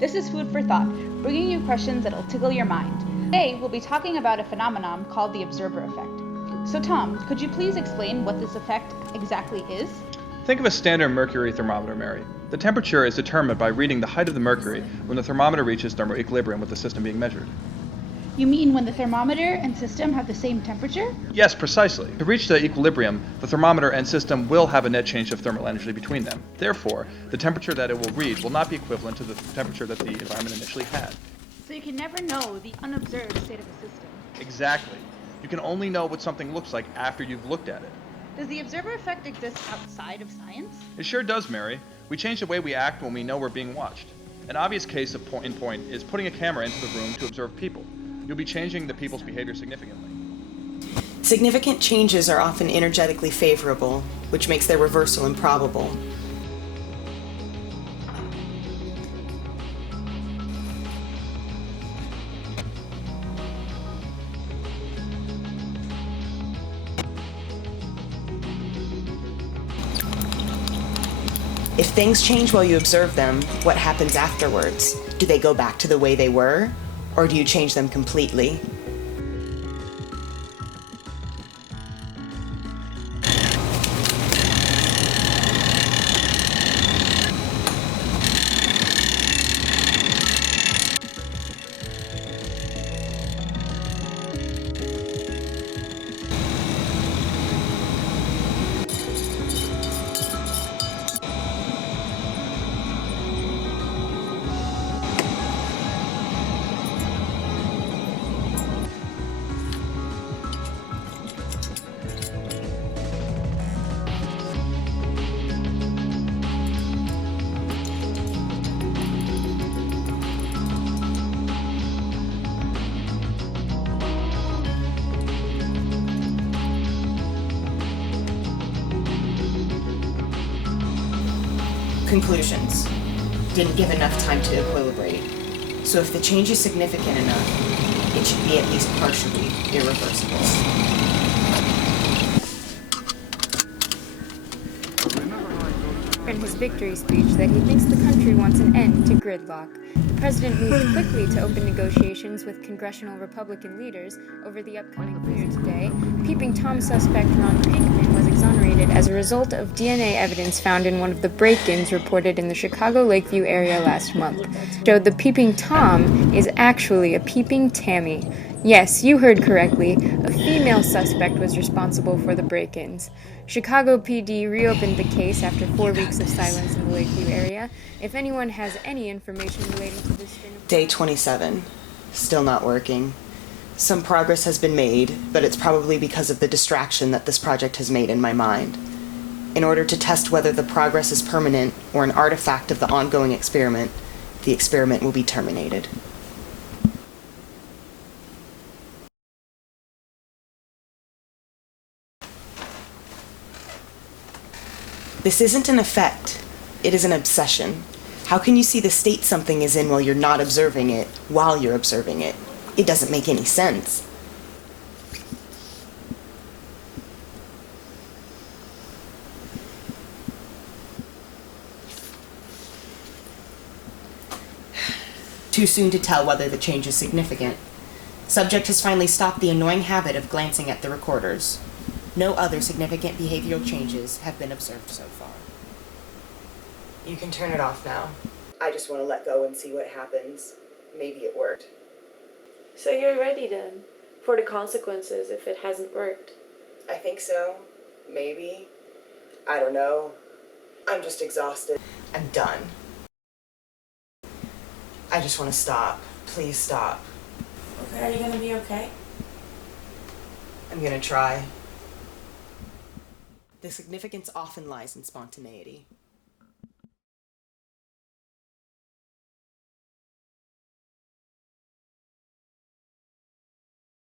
This is Food for Thought, bringing you questions that'll tickle your mind. Today, we'll be talking about a phenomenon called the observer effect. So Tom, could you please explain what this effect exactly is? Think of a standard mercury thermometer, Mary. The temperature is determined by reading the height of the mercury when the thermometer reaches thermal equilibrium with the system being measured. You mean when the thermometer and system have the same temperature? Yes, precisely. To reach the equilibrium, the thermometer and system will have a net change of thermal energy between them. Therefore, the temperature that it will read will not be equivalent to the temperature that the environment initially had. So you can never know the unobserved state of a system. Exactly. You can only know what something looks like after you've looked at it. Does the observer effect exist outside of science? It sure does, Mary. We change the way we act when we know we're being watched. An obvious case in point is putting a camera into the room to observe people. You'll be changing the people's behavior significantly. Significant changes are often energetically favorable, which makes their reversal improbable. If things change while you observe them, what happens afterwards? Do they go back to the way they were? Or do you change them completely? Conclusions. Didn't give enough time to equilibrate. So if the change is significant enough, it should be at least partially irreversible. In his victory speech that he thinks the country wants an end to gridlock. The president moved quickly to open negotiations with congressional Republican leaders over the upcoming clear today. Peeping Tom suspect Ron Pinkman was exonerated as a result of DNA evidence found in one of the break-ins reported in the Chicago Lakeview area last month. Showed the Peeping Tom is actually a Peeping Tammy. Yes, you heard correctly. A female suspect was responsible for the break-ins. Chicago PD reopened the case after 4 weeks of silence in the Lakeview area. If anyone has any information relating to this string of... Day 27. Still not working. Some progress has been made, but it's probably because of the distraction that this project has made in my mind. In order to test whether the progress is permanent or an artifact of the ongoing experiment, the experiment will be terminated. This isn't an effect. It is an obsession. How can you see the state something is in while you're not observing it, while you're observing it? It doesn't make any sense. Too soon to tell whether the change is significant. Subject has finally stopped the annoying habit of glancing at the recorders. No other significant behavioral changes have been observed so far. You can turn it off now. I just want to let go and see what happens. Maybe it worked. So you're ready then, for the consequences if it hasn't worked? I think so. Maybe. I don't know. I'm just exhausted. I'm done. I just want to stop. Please stop. Okay, are you gonna be okay? I'm gonna try. The significance often lies in spontaneity.